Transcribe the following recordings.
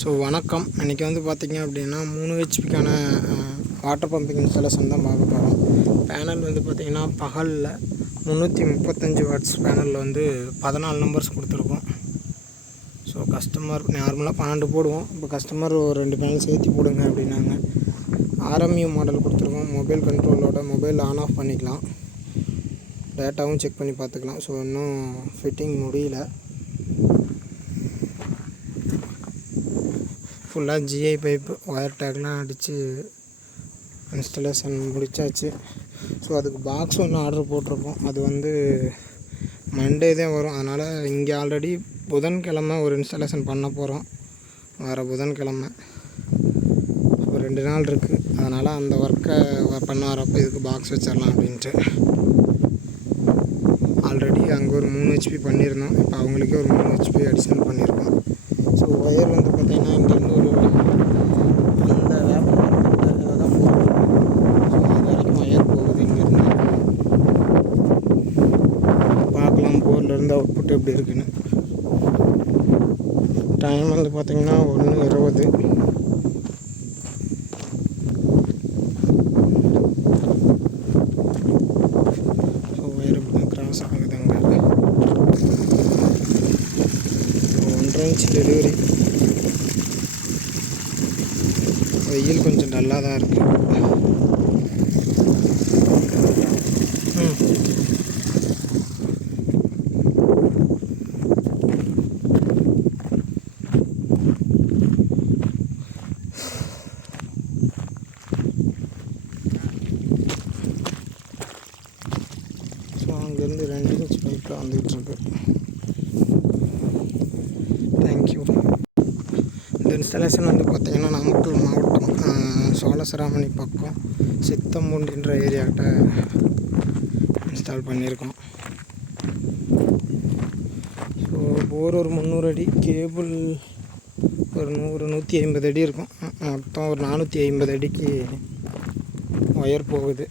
So வணக்கம். இன்றைக்கி வந்து பார்த்திங்க அப்படின்னா 3 ஹெச்பிக்கான வாட்டர் பம்பிங் இன்ஸ்டாலேஷன் தான் பார்க்க போகிறோம். பேனல் வந்து பார்த்திங்கன்னா பகலில் 335 வாட்ஸ் பேனலில் வந்து 14 நம்பர்ஸ் கொடுத்துருக்கோம். ஸோ கஸ்டமர் நார்மலாக 12 போடுவோம். இப்போ கஸ்டமர் ஒரு 2 பேனல் சேர்த்து போடுங்க அப்படின்னாங்க. RMU மாடல் கொடுத்துருக்கோம். மொபைல் கண்ட்ரோலோட மொபைல் ஆன் ஆஃப் பண்ணிக்கலாம், டேட்டாவும் செக் பண்ணி பார்த்துக்கலாம். ஸோ இன்னும் ஃபிட்டிங் முடியல. ஃபுல்லாக GI பைப்பு ஒயர் டேக்லாம் அடித்து இன்ஸ்டாலேஷன் முடித்தாச்சு. ஸோ அதுக்கு பாக்ஸ் ஒன்று ஆர்டர் போட்டிருக்கோம். அது வந்து மண்டே தான் வரும். அதனால் இங்கே ஆல்ரெடி புதன்கிழமை ஒரு இன்ஸ்டாலேஷன் பண்ண போகிறோம். வர புதன்கிழமை ஒரு 2 நாள் இருக்குது. அதனால் அந்த ஒர்க்கை பண்ண வரப்போ இதுக்கு பாக்ஸ் வச்சிடலாம் அப்படின்ட்டு. ஆல்ரெடி அங்கே ஒரு 3 HP பண்ணியிருந்தோம். இப்போ அவங்களுக்கே ஒரு 3 HP அடிஷனல் பண்ணியிருக்கோம். ஸோ ஒயர் வந்து பார்த்திங்கன்னா இங்கேருந்து ஒரு அந்த வேப்பம் தான் போகும். ஸோ அது வரைக்கும் ஒயர் போகுது இங்கேருந்து. பார்க்கலாம் போர்லேருந்து அவுட்புட் எப்படி இருக்குன்னு. டைம் வந்து பார்த்திங்கன்னா 1:20. ஸோ ஒயர் இப்படி தான் கிராஸ் ஆகுதுங்க. 1.5 இன்ச் டெலிவரி. வெயில் கொஞ்சம் டல்லாக தான் இருக்குது. ஸோ அங்கேருந்து 2 இன்ச் பைப்பில் வந்துகிட்ருக்கு. தேங்க்யூ. இந்த இன்ஸ்டாலேஷன் வந்து பார்த்திங்கன்னா நாமக்கல் மாவட்டம் சோழசராமணி பக்கம் சித்தம்பூண்டின்ற ஏரியாக்கிட்ட இன்ஸ்டால் பண்ணியிருக்கோம். ஸோ போர் ஒரு 300 அடி, கேபிள் ஒரு 150 அடி இருக்கும். மொத்தம் ஒரு 450 அடிக்கு ஒயர் போகுது.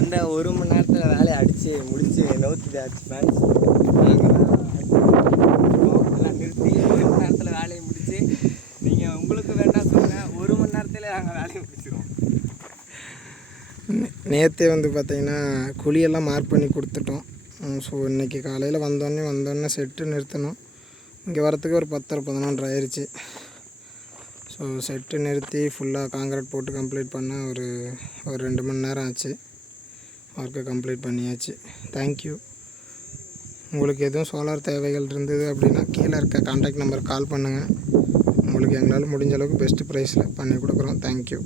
அந்த 1 மணி நேரத்தில் வேலையை அடித்து முடித்து நவுத்தியாச்சு ஃபேன்ஸ் எல்லாம் நிறுத்தி 1 மணி நேரத்தில் வேலையை முடித்து நீங்கள் உங்களுக்கு வேண்டாம் சொல்லுங்கள், 1 மணி நேரத்தில் நாங்கள் வேலையை முடிச்சிடுவோம். நேற்றே வந்து பார்த்திங்கன்னா குழியெல்லாம் மார்க் பண்ணி கொடுத்துட்டோம். ஸோ இன்றைக்கி காலையில் வந்தோடனே செட்டு நிறுத்தணும். இங்கே வரத்துக்கு ஒரு 10:11 ஆயிடுச்சு. ஸோ செட்டு நிறுத்தி ஃபுல்லாக காங்கிரீட் போட்டு கம்ப்ளீட் பண்ண ஒரு 2 மணி நேரம் ஆச்சு. ஒர்க்கை கம்ப்ளீட் பண்ணியாச்சு. தேங்க்யூ. உங்களுக்கு எதுவும் சோலார் தேவைகள் இருந்தது அப்படின்னா கீழே இருக்க கான்டாக்ட் நம்பருக்கு கால் பண்ணுங்கள். உங்களுக்கு எங்களால் முடிஞ்ச அளவுக்கு பெஸ்ட்டு ப்ரைஸில் பண்ணி கொடுக்குறோம். தேங்க்யூ.